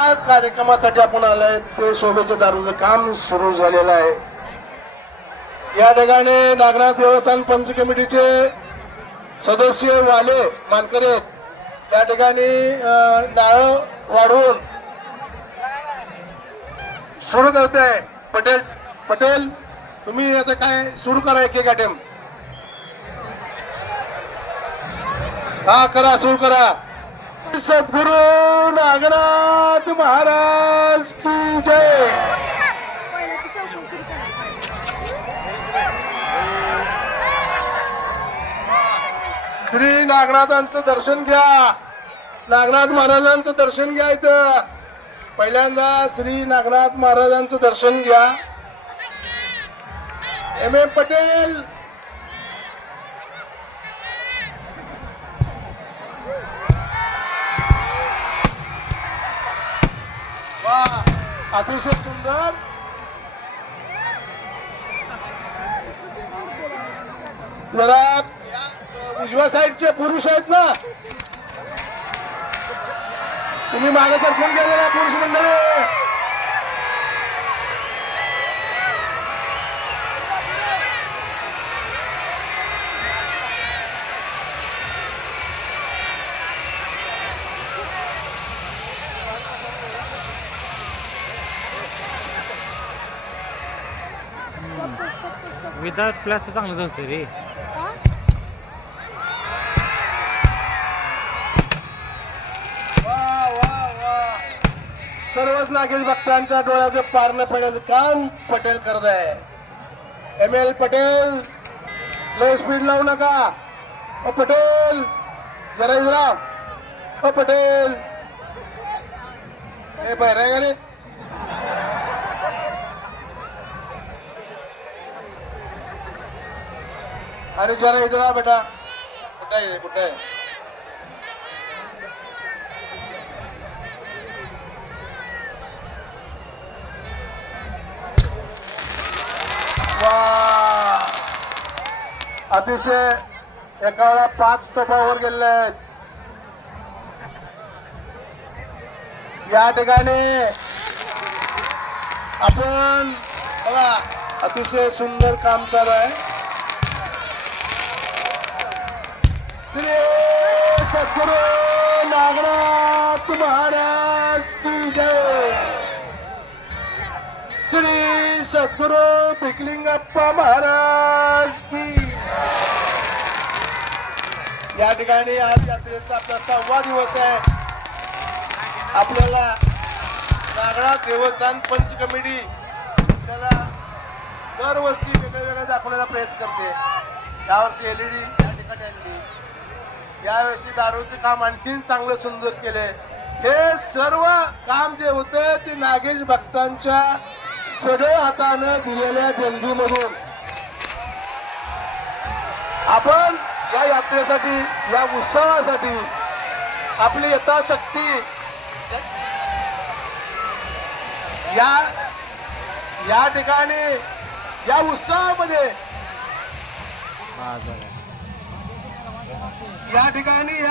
कार्यक्रमासाठी आपण आलाय ते शोभेच्या दारूचं काम सुरू झालेलं आहे। या ठिकाणी नागनाथ देवस्थान पंच कमिटीचे सदस्य वाले मानकरे त्या ठिकाणी नारळ वाढवून सुरू करते आहे। पटेल तुम्ही आता काय सुरू करा एक आयटम। हा करा, सुरू करा। सद्गुरु नागनाथ महाराज की जय। श्री नागनाथांचं दर्शन घ्या, नागनाथ महाराजांचं दर्शन घ्या। इथं पहिल्यांदा श्री नागनाथ महाराजांचं दर्शन घ्या। एम पटेल अतिशय सुंदर। जरा उजव्या साईडचे पुरुष आहेत ना, तुम्ही मागे सरकून गेलेला पुरुष मंडळी। विदाउट प्लस चांगलं चालतं रे। वा वा वा, सर्वच नागेश भक्तांच्या डोळ्याचं पार न पडायचं काम पटेल करत आहे। एम एल पटेल लय स्पीड लावू नका। ओ पटेल जरा जरा, ओ पटेल हे बाहेर आहे का रे? अरे जरा इधर आ बेटा। कुठे आहे कुठे आहे? वा, अतिशय एका वेळा 5 तोफावर गेले आहेत। या ठिकाणी आपण बघा अतिशय सुंदर काम चालू आहे। श्री सद्गुरु नागनाथ महाराज की जय। श्री सद्गुरु पिकलिंगप्पा महाराज की। या ठिकाणी आज यात्रेचा आपला 6वा दिवस आहे। आपल्याला नागनाथ देवस्थान पंच कमिटी त्याला दरवर्षी वेगवेगळ्या दाखवण्याचा प्रयत्न करते। यावर्षी LED या ठिकाणी आणली, यावेळी दारूचे काम आणखीन चांगलं सुंदर केले। हे सर्व काम जे होतं ते नागेश भक्तांच्या सदैव हातानं दिलेल्या देणगीमधून आपण या यात्रेसाठी, या उत्सवासाठी आपली यथाशक्ती या ठिकाणी या उत्सवामध्ये या ठिकाणी